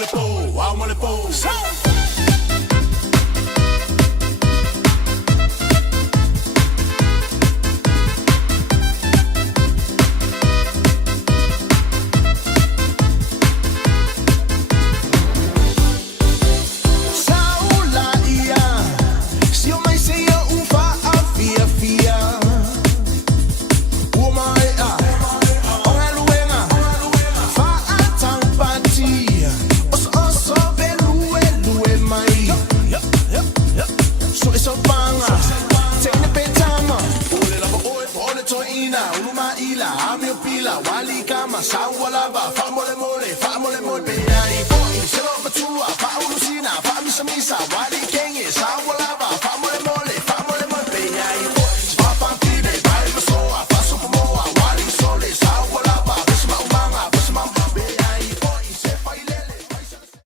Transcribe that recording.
wanna pole. Wali kama sawala ba fa mole mole pe ai po i se lo patua fa ulusina fa misa wali kenye sawala